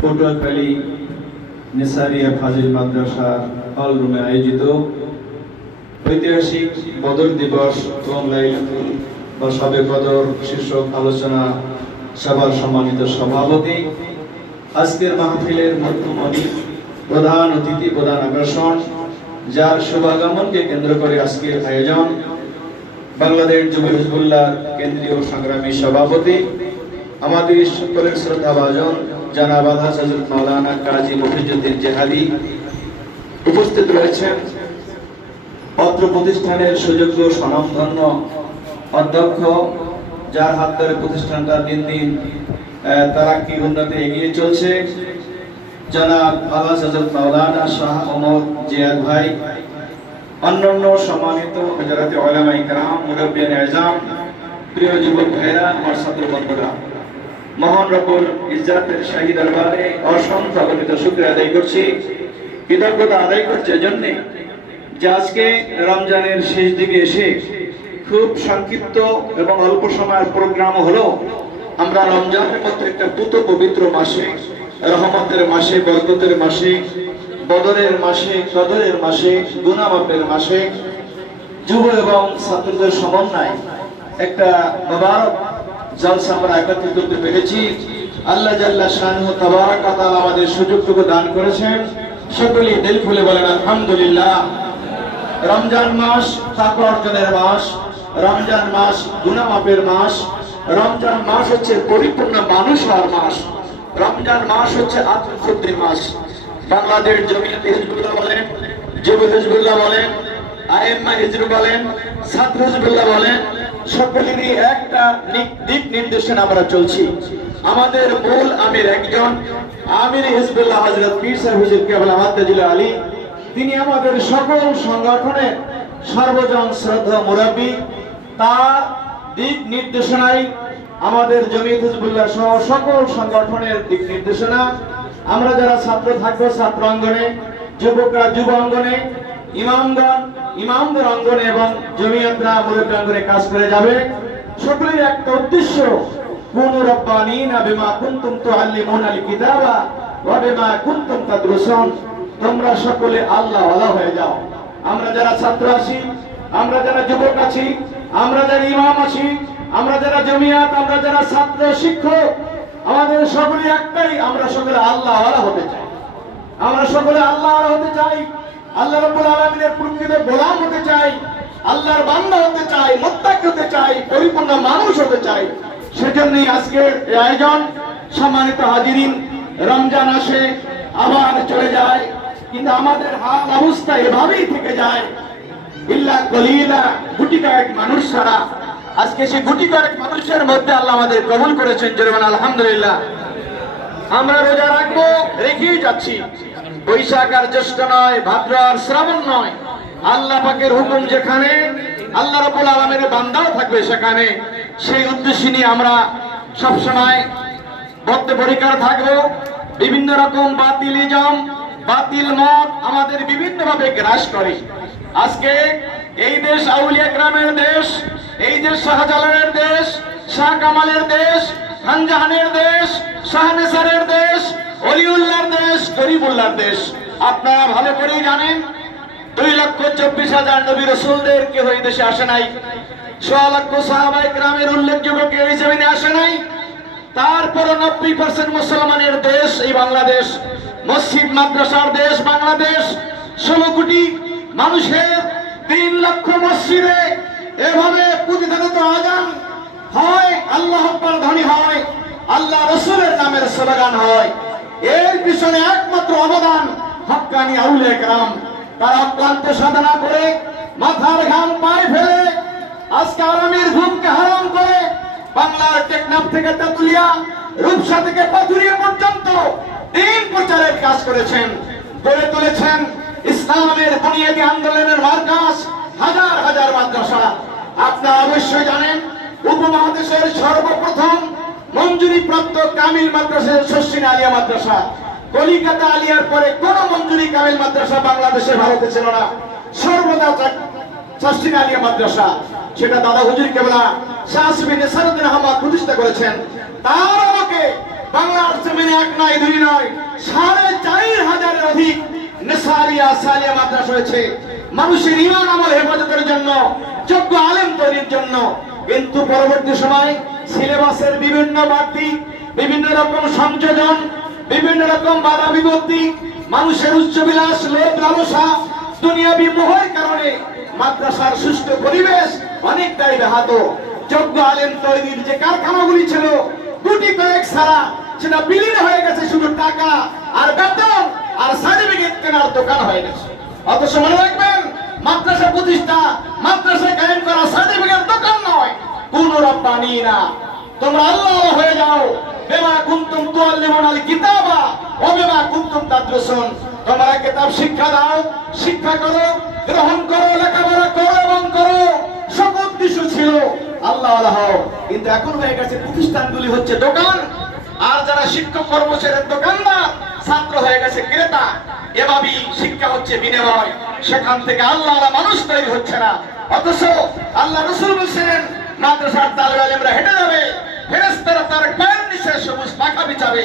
পটুয়াখালী নেসারিয়া ফাজিল মাদ্রাসার হল রুমে আয়োজিত ঐতিহাসিক বদর দিবস এবং লাইলাতুল বা শবে বদর শীর্ষক আলোচনা সভার সম্মানিত সভাপতি, আজকের মাহফিলের মধ্যমণি, প্রধান অতিথি, প্রধান আকর্ষণ, যার শুভাগমনকে কেন্দ্র করে আজকের আয়োজন, বাংলাদেশ যুব হিজবুল্লাহ কেন্দ্রীয় সংগ্রামী সভাপতি, আমাদের সকলের শ্রদ্ধাভাজন জনাব আলহাজ হযরত মাওলানা কাজী মফিজউদ্দিন জেহাদি উপস্থিত রয়েছেন। অত্র প্রতিষ্ঠানের সুযোগ্য স্বনামধন্য অধ্যক্ষ, যার হাত ধরে প্রতিষ্ঠানটা দিন দিন তারাক্কি উন্নতি এগিয়ে চলছে, জনাব আলহাজ হযরত মাওলানা শাহ ওমর জিয়াদ ভাই, অন্যান্য সম্মানিত হযরতে উলামায়ে কেরাম, মুরব্বিয়ান আযম, প্রিয় যুবক ভাইরা, আমার ছাত্র বন্ধুরা, মহান রব্বুল ইজ্জাতের শাহী দরবারে অসংখ্য অগণিত শুকরিয়া আদায় করছি, কৃতজ্ঞতা আদায় করছি এজন্য যে আজকে রমজানের শেষ দিকে এসে খুব সংক্ষিপ্ত এবং অল্প সময়ের প্রোগ্রাম হলো আমরা রমজানের মতো একটা পুত পবিত্র মাসে, রহমতের মাসে, বরকতের মাসে, বদরের মাসে, কদরের মাসে, গুনাহ মাফের মাসে যুব এবং ছাত্রদের সমন্বয়ে একটা মোবারক জলসা আমরা একত্রিত হতে পেরেছি। আল্লাহ জাল্লা শানুহু তাবারাক ওয়া তাআলা আমাদের সুযোগটুকু দান করেছেন। সকলেই দিল খুলে বলেন আলহামদুলিল্লাহ। রমজান মাস তাকওয়া অর্জনের মাস, রমজান মাস গুনাহ মাফের মাস, রমজান মাস হচ্ছে পরিপূর্ণ মানুষ হওয়ার মাস, রমজান মাস হচ্ছে আত্মশুদ্ধির মাস। বাংলাদেশ জমিয়ত হিজবুল্লাহ বলেন, যুব হিজবুল্লাহ বলেন, আইএমএ হিজবুল্লাহ বলেন, ছাত্র হিজবুল্লাহ বলেন, সকলেরই একটা দিক নির্দেশনা আমরা চলছি। আমাদের মূল আমির একজন, আমির হিজবুল্লাহ হযরত পীর সাহেব হুজুর কেবলা মাদ্দাজিল্লাহ আলী। তিনি আমাদের সকল সংগঠনের সর্বজন শ্রদ্ধা মুরাব্বী। তার দিক নির্দেশনায় আমাদের জমিয়ত হিজবুল্লাহ সহ সকল সংগঠনের দিক নির্দেশনা, আমরা যারা ছাত্র থাকবো ছাত্র অঙ্গনে, যুবকরা যুব অঙ্গনে, ইমামগণ ইমামদের অঙ্গনে এবং জমিয়তরা মুরব্বী অঙ্গনে কাজ করে যাবে। সকলের একটা উদ্দেশ্য, কুনু রাব্বানিনা বিমা কুনতুম তুআল্লিমুনাল কিতাবা ওয়া বিমা কুনতুম তাদরুসুন। তোমরা সকলে আল্লাহওয়ালা হয়ে যাও। আমরা যারা ছাত্র আছি, আমরা যারা যুবক আছি, আমরা যারা ইমাম আছি, আমরা যারা জমিয়ত, আমরা যারা ছাত্র শিক্ষক, আমাদের সকলে একটাই, আমরা সকলে আল্লাহওয়ালা হতে চাই। আমরা সকলে আল্লাহওয়ালা হতে চাই, আল্লাহ রাব্বুল আলামিনের প্রকৃত গোলাম হতে চাই, আল্লাহর বান্দা হতে চাই, মুত্তাকি হতে চাই, পরিপূর্ণ মানুষ হতে চাই। সেজন্যই আজকের এই আয়োজন। সম্মানিত হাজিরিন, রমজান আসে আবার চলে যায়, কিন্তু আমাদের হাল অবস্থা এভাবেই থেকে যায়। ইল্লা কলিলা, গুটি কয়েক মানুষ ছাড়া। আজকে সেই গুটি কয়েক মানুষের মধ্যে আল্লাহ আমাদের কবুল করেছেন, জোরে বলেন আলহামদুলিল্লাহ। আমরা রোজা রাখবো, রেখেই যাচ্ছি। বৈশাখ আর জ্যৈষ্ঠ নয়, ভাদ্র আর শ্রাবণ নয়, আল্লাহ পাকের হুকুম যেখানে, আল্লাহ রাব্বুল আলামিনের বান্দাও থাকবে সেখানে। সেই উদ্দেশ্য নিয়ে আমরা সবসময় বদ্ধপরিকর থাকবো। বিভিন্ন রকম বাতিলিজম, বাতিল মত আমাদের বিভিন্ন ভাবে গ্রাস করে। আজকে এই দেশ আউলিয়া গ্রামের দেশ, এই দেশ শাহজালালের দেশ, শাহ কামালের দেশ, খানজাহানের দেশ, শাহনেসারের দেশ, অলিউল্লাহর দেশ, গরিবুল্লাহর দেশ। আপনারা ভালো করেই জানেন 2,24,000 নবী রাসূলদের কেউ এই দেশে আসে নাই, 100 লক্ষ সাহাবায়ে কেরামের উল্লেখযোগ্য কেউ এই জমিনে আসে নাই। তারপর 90% মুসলমানের দেশ এই বাংলাদেশ, মসজিদ মাদ্রাসার দেশ বাংলাদেশ। 16 কোটি মানুষের 3 লক্ষ মসজিদে এভাবে প্রতিদিনত আযান হয়, আল্লাহ আকবার ধ্বনি হয়, আল্লাহ রাসূলের নামের স্লোগান হয়। এর পিছনে একমাত্র অবদান হক্কানি আউলিয়া কেরাম। তারা অক্লান্ত সাধনা করে, মাথার ঘাম পায়ে ফেলে, আজকে আরামের ঘুমকে হারাম করে বাংলার টেকনাফ থেকে তেতুলিয়া, রূপসা থেকে পাথুরিয়া পর্যন্ত দিন প্রচারের কাজ করেছেন, গড়ে তুলেছেন ইসলামের বুনিয়াদী আন্দোলনের মার্কাজ হাজার হাজার মাদ্রাসা। আপনারা অবশ্যই জানেন উপমহাদেশের সর্বপ্রথম মঞ্জুরিপ্রাপ্ত কামিল মাদ্রাসা শর্ষিনা আলিয়া মাদ্রাসা। কলিকাতা আলিয়ার পরে কোন মঞ্জুরি কামিল মাদ্রাসা বাংলাদেশে ভারতে ছিল না, সর্বদা শর্ষিনা আলিয়া মাদ্রাসা। সেটা দাদা হুজুর কেবলা শাহ সুফি নেসারউদ্দিন আহমদ প্রতিষ্ঠা করেছেন। তার আলোকে বাংলার জমিনে এক নয় দুই নয় ৪,৫০০-এর অধিক নেসারিয়া সালিয়া মাদ্রাসা হয়েছে মানুষের ঈমান আমল হেফাজতের জন্য, যোগ্য আলেম তৈরির জন্য। কিন্তু পরবর্তী সময় সিলেবাসের বিভিন্ন বাড়তি, বিভিন্ন রকম সংযোজন, বিভিন্ন রকম বাধা বিপত্তি, মানুষের উচ্চবিলাস, লোভ লালসা, দুনিয়াবি মোহের কারণে মাদ্রাসার সুষ্ঠু পরিবেশ অনেকটাই ব্যাহত। যোগ্য আলেম তৈরির যে কারখানাগুলি ছিল গুটি কয়েক ছাড়া সেটা বিলীন হয়ে গেছে শুধু টাকা আর বেতন আর সার্টিফিকেট কেনার দোকান হয়ে গেছে। অথচ মনে রাখবেন, মাদ্রাসা প্রতিষ্ঠা, মাদ্রাসা কায়েম করা সার্টিফিকেট দোকান নয়। কোন রব্বানি না, তোমরা আল্লাহ হয়ে যাও। বিমা কুনতুম তুআল্লিমুনাল কিতাবা ওয়া বিমা কুনতুম তাদরুসুন। তোমরা কিতাব শিক্ষা দাও, শিক্ষা করো, গ্রহণ করো, লেখাপড়া করো এবং করো। সব উদ্দেশ্য ছিল আল্লাহ হও। কিন্তু এখন হয়ে গেছে প্রতিষ্ঠানগুলি হচ্ছে দোকান, আর যারা শিক্ষক কর্মচারীর দোকানদার, ছাত্র হয়ে গেছে ক্রেতা। এভাবেই শিক্ষা হচ্ছে বিনিময়, সেখান থেকে আল্লাহ মানুষ তৈরি হচ্ছে না। অথচ আল্লাহ রাসূল বলেছেন মাদ্রাসার তালেবে আলেমরা হেঁটে যাবে, ফেরেশতারা তার পায়ের নিচে সবুজ পাখা বিছাবে,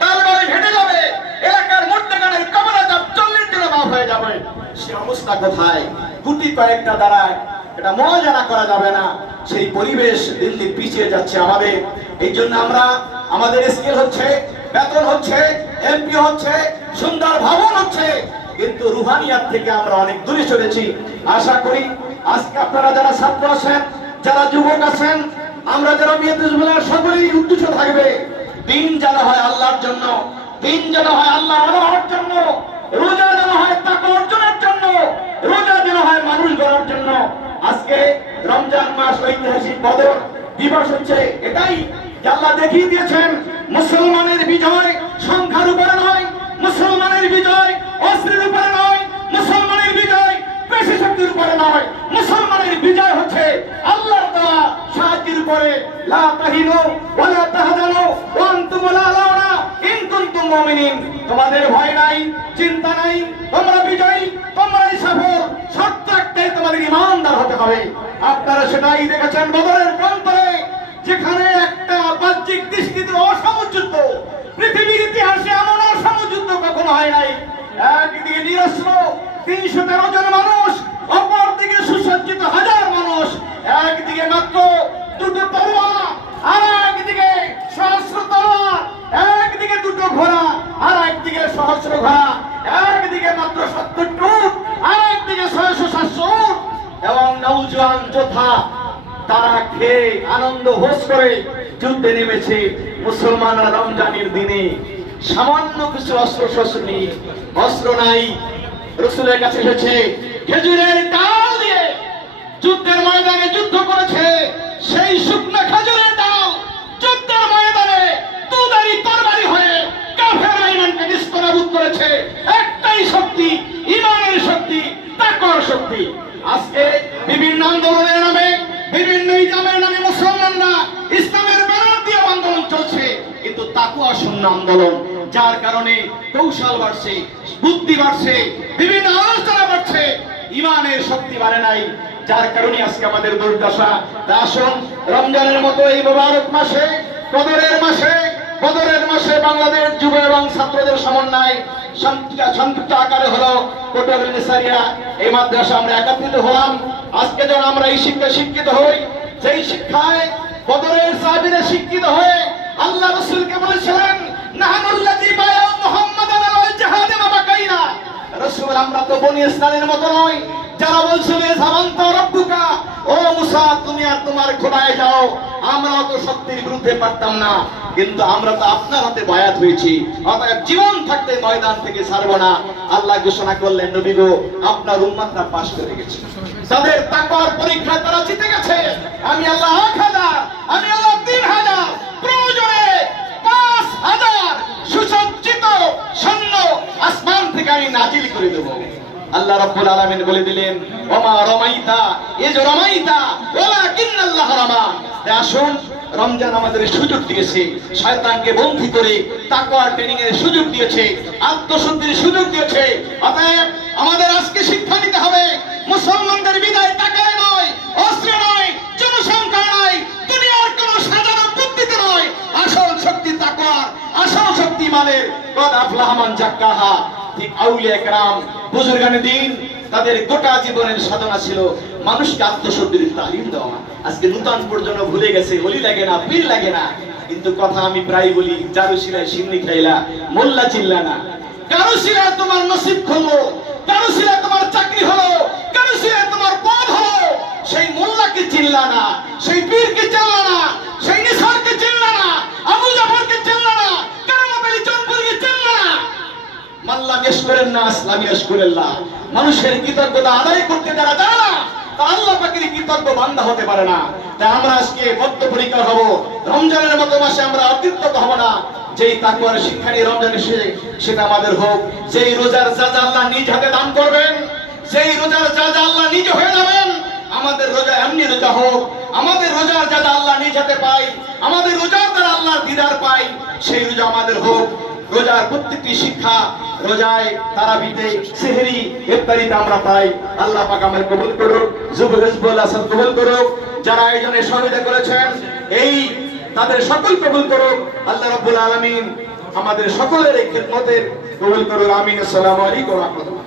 তালেবে আলেম হেঁটে যাবে, এলাকার মধ্যখানের কবরে যাব 40 দিনে মাফ হয়ে যাবে। সে অবস্থা কোথায়? গুটি কয়েকটা দ্বারায় এটা মজানা করা যাবে না। সেই পরিবেশ দিন দিন পিছিয়ে যাচ্ছে আমাদের। এই জন্য আমরা, আমাদের স্কেল হচ্ছে, বেতন হচ্ছে, এমপি হচ্ছে, সুন্দর ভবন হচ্ছে, কিন্তু রুহানিয়াত থেকে আমরা অনেক দূরে চলেছি। আশা করি আজকে আপনারা যারা ছাত্র আছেন, যারা যুবক আছেন, আমরা যারা মেয়েদের সকলেই উদ্দেশ্য থাকবে দিন যেন হয় আল্লাহর জন্য, দিন যেন হয় আল্লাহ আল্লাহর জন্য, রোজা যেন হয় তাকওয়া অর্জনের জন্য, রোজা যেন হয় মানুষ গড়ার জন্য। আজকে রমজান মাস, ঐতিহাসিক বদর দিবস হচ্ছে এটাই যে আল্লাহ দেখিয়ে দিয়েছেন মুসলমানের বিজয় সংখ্যার উপরে নয়, মুসলমানের বিজয় অস্ত্রের উপরে নয়, মুসলমানের বিজয় পেশি শক্তির উপরে নয়, মুসলমানের বিজয় হচ্ছে আল্লাহর দেওয়া সাহায্যের উপরে। লা তাহিনু ওয়া লা তাহজানু ওয়া আনতুম লা আলাউনা ইন কুনতুম মুমিনিন। তোমাদের ভয় নাই, চিন্তা নাই, তোমরা বিজয়ী, তোমরাই সফল। শর্ত একটাই, তোমাদের ঈমানদার হতে হবে। আপনারা সেটাই দেখেছেন বদরের প্রান্তরে, যেখানে একটা বাহ্যিক দৃষ্টিতে অসমযুদ্ধ, পৃথিবীর ইতিহাসে এমন অসমযুদ্ধ কখনো হয় নাই। একদিকে নিরস্ত্র ৩১৩ জন মানুষ, অপরদিকে সুসজ্জিত হাজার মানুষ। একদিকে মাত্র দুটো তলোয়ার, আর একদিকে সহস্র তলোয়ার, একদিকে দুটো ঘোড়া, আর একদিকে সহস্র ঘোড়া, একদিকে মাত্র ৭০ উট, আর একদিকে ৬০০-৭০০ উট। এবং নওজোয়ান যোদ্ধা তারা খেয়ে আনন্দ হোস করে যুদ্ধে নেমেছে। মুসলমানরা রমজানের দিনে সামান্য কিছু অস্ত্র শস্ত্র নিয়ে, অস্ত্র নাই, রাসূলের কাছে এসেছে, খেজুরের ডাল দিয়ে যুদ্ধের ময়দানে যুদ্ধ করেছে। সেই শুকনো খেজুরের ডাল যুদ্ধের ময়দানে দুধারি তরবারি হয়ে কাফেররা ঈমানকে নিস্তনাবুদ করেছে। একটাই শক্তি, ঈমানের শক্তি, তাকওয়ার শক্তি। আজকে বিভিন্ন আন্দোলনের নামে, বিভিন্ন ইজামের নামে মুসলমানরা ইসলামের ব্যানার দিয়ে আন্দোলন চলছে, কিন্তু তাকওয়া শূন্য আন্দোলন। যার কারণে কৌশল বাড়ছে, বুদ্ধি বাড়ছে, বিভিন্ন আলোচনা বাড়ছে, ঈমানের শক্তি বাড়ে নাই। যার কারণে আজকে আমাদের দুর্দশা। আসুন রমজানের মতো এই মোবারক মাসে, বদরের মাসে বাংলাদেশ যুব এবং ছাত্রদের সমন্বয় সংযুক্ত আকারে হলো কোটালী নেসারিয়া এই মাদ্রাসা আমরা একত্রিত হলাম। আজকে যেন আমরা এই শিক্ষায় শিক্ষিত হই, যেই শিক্ষায় বদরের সাহাবীরা শিক্ষিত হয়ে আল্লাহ রাসূলকে বলেছিলেন, নাহানুল্লাযী বায়াউ মুহাম্মাদান আলাল জিহাদে ওয়া বাকাইনা। রাসূল, আমরা তো বনি ইসরাঈলের মত নই যারা বলছিল যাবান্তা রব্বুকা, ও মুসা তুমি আর তোমার খোদায় যাও। আমরা তো শক্তির বিরুদ্ধে পারতাম না, কিন্তু আমরা তো আপনার হাতে বায়াত হয়েছি, অতএব জীবন থাকতে ময়দান থেকে ছাড়ব না। আল্লাহ ঘোষণা করলেন, নবী গো, আপনার উম্মতরা পাশ করে গেছে, তাদের তাকওয়ার পরীক্ষায় তারা জিতে গেছে। আমি আল্লাহ ১,০০০, আমি আল্লাহ ৩,০০০, প্রয়োজনে ৫,০০০ সুসজ্জিত সৈন্য আসমান থেকে আমি নাজিল করে দেব। আল্লাহ রাব্বুল আলামিন বলে দিলেন, ওমা রমাইতা ইজ রমাইতা ওয়ালাকিন্নাল্লাহ রামা। আসুন, রমজান আমাদের সুযোগ দিয়েছে, শয়তানকে বন্দী করে তাকওয়ার ট্রেনিং এর সুযোগ দিয়েছে, আত্মশুদ্ধির সুযোগ দিয়েছে। অতএব আমাদের আজকে শিক্ষা নিতে হবে, মুসলমানদের বিদায় টাকায় নয়, অস্ত্রে নয়, জনসংখ্যা নয়, দুনিয়ার কোন সাধারণ বুদ্ধিতে নয়, আসল শক্তি তাকওয়ার। ইমানের কদ আফলাহা মান যাক্কাহা। ঠিক আউলিয়া কেরাম বুজুর্গানে দ্বীন তাদের গোটা জীবনের সাধনা ছিল মানুষকে আত্মশুদ্ধির তালিম দেওয়া। আজকে নূতন প্রজন্ম ভুলে গেছে, ওলি লাগে না, পীর লাগে না। কিন্তু কথা আমি প্রায় বলি, জারু শিলায় সিন্নি খাইলা, মোল্লা চিল্লা না। কারো শিলায় তোমার নসিব খুললো, কারো শিলায় তোমার চাকরি হলো, কারো শিলায় তোমার পদ হলো, সেই মোল্লাকে চিল্লা না, সেই পীরকে চিল্লা না, সেই নিসারকে চিল্লা না, আবু জাফরকে চিল্লা না, কারামত আলী চৌধুরীকে চিল্লা না। মাল্লাম ইয়াশকুরুন নাস লাম ইয়াশকুরিল্লাহ। মানুষের কৃতজ্ঞতা আদায় করতে যারা জানে না, তারা আল্লাহ পাকের কৃতজ্ঞ বান্দা হতে পারে না। তাই আমরা আজকে বদ্ধপরিকর হব, রমজানের মতো মাসে আমরা অকৃতজ্ঞ হব না। যেই তাকওয়ার শিক্ষা নিয়ে রমজান এসে সেটা আমাদের হোক। যেই রোজার জাযা আল্লাহ নিজ হাতে দান করবেন, যেই রোজার জাযা আল্লাহ নিজে হয়ে যাবেন, আমাদের রোজা এমনি রোজা হোক, আমাদের রোজার জাযা আল্লাহ নিজ হাতে পাই, আমাদের রোজার দ্বারা আল্লাহর দিদার পাই, সেই রোজা আমাদের হোক। রোজার প্রত্যেকটি শিক্ষা রোজায়, তারাবিতে, সেহরি, ইফতারিতে আমরা পাই। আল্লাহ পাক আমাদের কবুল করুক, যুব হিজবুল আসাদ কবুল করুক, যারা আয়োজনে সহযোগিতা করেছেন এই তাদের সকল কবুল করুক। আল্লাহ রাব্বুল আলামিন আমাদের সকলের এই খিদমতের কবুল করুক। আমিন। আসসালামু আলাইকুম ওয়া রাহমাতুল্লাহ।